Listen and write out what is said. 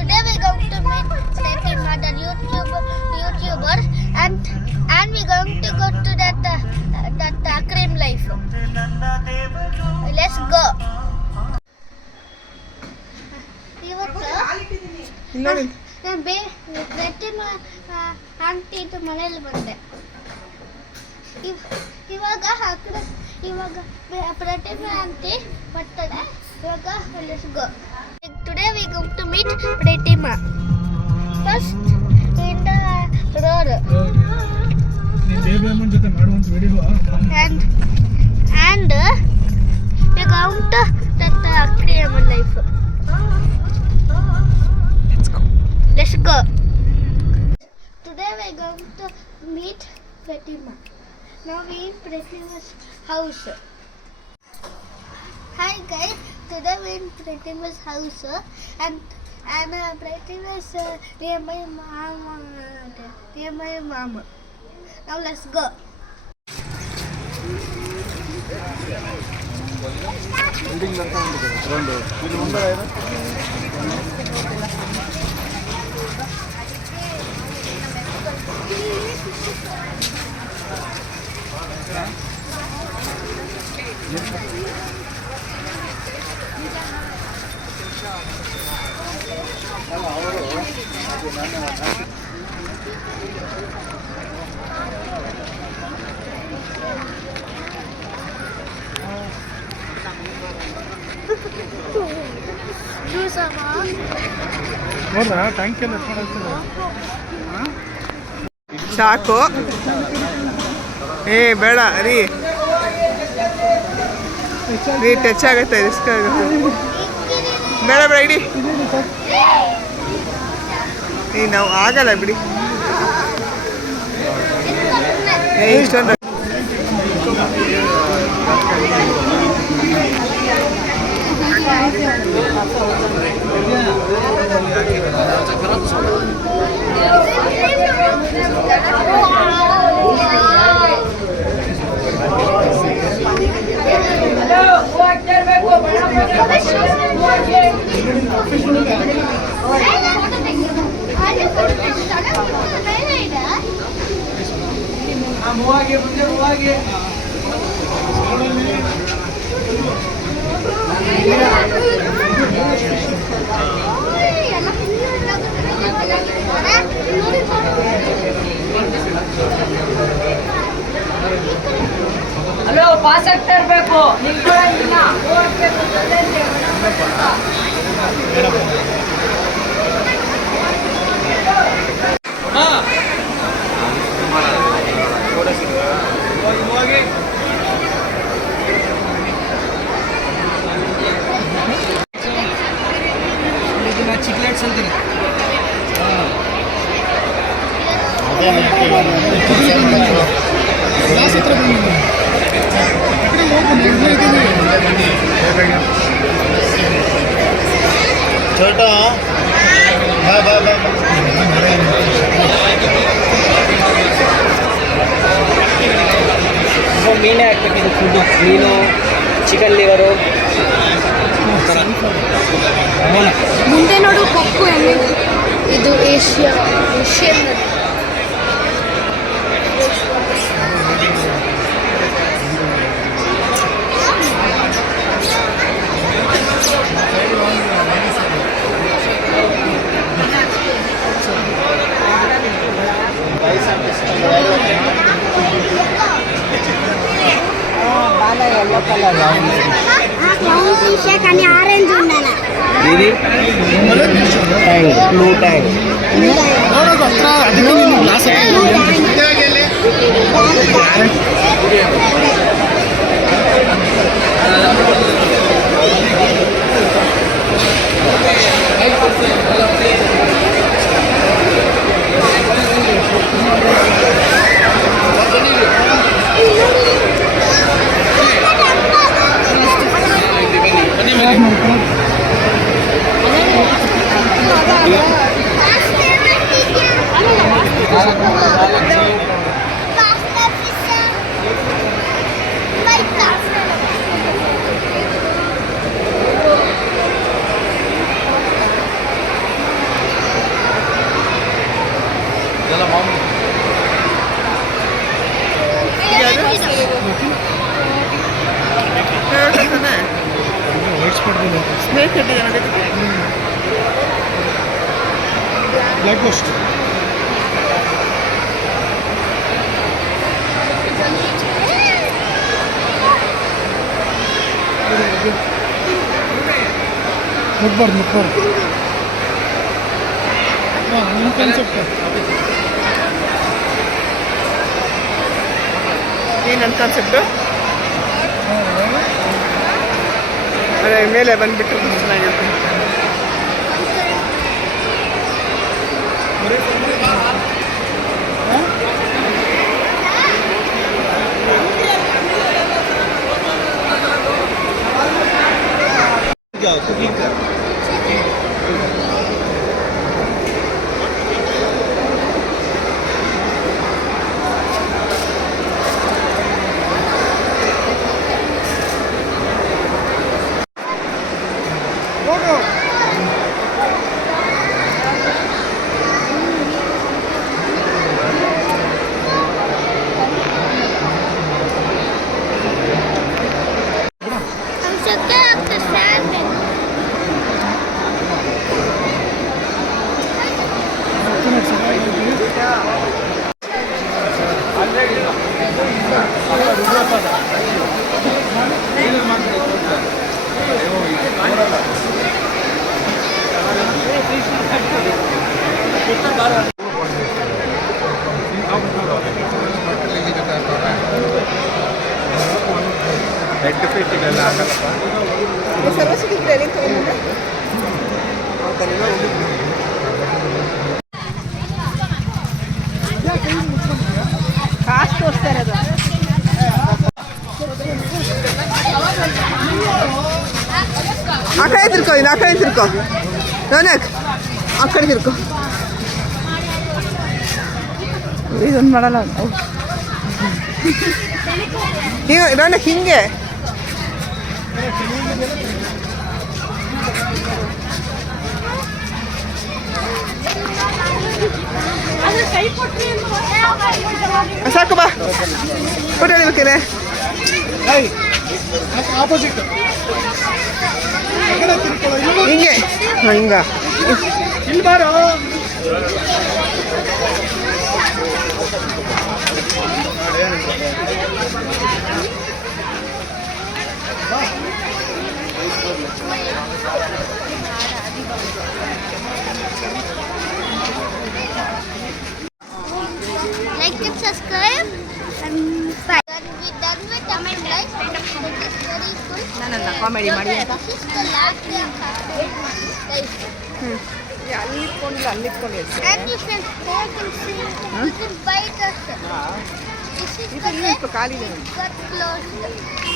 today we're going to meet Pretty Mother YouTuber and we're going to go to that cream life. Let's go. Pratima aunty ಮನೇಲಿ ಬಂದೆ. ಇವಾಗ Pratima aunty ಬರ್ತಾಳೆ. ಇವಾಗ let's go. Today we going to meet Pratima. First in the road. And we going to that cream life. Let's go. Today we going to meet Pratima. Now we in Pratima's house. Hi guys, today we in Pratima's house and Pratima's near my mama. Now let's go. ಸಾಕು ಬೇಡ ರೀ touch ಆಗುತ್ತೆ risk ಆಗುತ್ತೆ ಬೇಡ ಬೇಡ ಇಡಿ ನಾವು ಆಗಲ್ಲ ಬಿಡಿ ಇಷ್ಟೊಂದು ಹಲೋ ಪಾಸ್ ಆಗ್ತಾ ಇರಬೇಕು ಚಿಕ್ಲೆಟ್ಸ್ ಅಂತೀನಿ छोटा बाय बाय बाय ಮೀನೇ ಹಾಕ್ಬೇಕಿದ್ದು ಫುಡ್ಡು ಮೀನು ಚಿಕನ್ ಲಿವರು ಮುಂದೆ ನೋಡು ಕೊಕ್ಕು ಇದು ಏಷ್ಯನ್ ఎల్లో కలర్ కానీ ఆరెంజ్ ఉన్నానా ఇది tank blue tank light post ಮುಟ್ಬಾರ್ದು ನಿಮ್ಮ ಕಾನ್ಸೆಪ್ಟ್ ಏನು ನನ್ನ ಕಾನ್ಸೆಪ್ಟು ಅದೇ ಮೇಲೆ ಬಂದುಬಿಟ್ಟು ಚೆನ್ನಾಗಿರುತ್ತೆ. I'm so good at the salmon. ಸರ್ವಸಿದ್ರೆ ಎಲ್ಲಿ ತೊಗೊಂಡ್ರೆ ಕಾಸ್ಟ್ ತೋರಿಸ್ತಾ ಇರೋದು. ಆ ಕಡೆ ತಿರ್ಕೋ, ಇನ್ನು ಆ ಕಡೆ ತಿರ್ಕೋ ರೋನಕ್, ಆ ಕಡೆ ತಿರ್ಕೋ. ಇದೊಂದು ಮಾಡಲ್ಲ ಹಿಂಗೆ ರೋನಕ್, ಹಿಂಗೆ ಸಾಕು ಬಾ ಫೋಟೋ ಹಿಡಿಬೇಕೇನೆ. ಆಪೋಸಿಟ್ ಹಿಂಗೆ ಹಿಂಗ ಇಲ್ಲಿ ಬಾರೋ. Like and subscribe and bye. We're done with our life. It is very cool. ನಾನಲ್ಲ ಕಾಮಿಡಿ ಮಾಡಿ ಅಂತ. This is the last day of our life. ಅಲ್ಲಿ ಇಟ್ಕೊಂಡಿಲ್ಲ, ಅಲ್ಲಿ ಇಟ್ಕೊಂಡು And you can see, you can bite us. This is the ಖಾಲಿ got closed.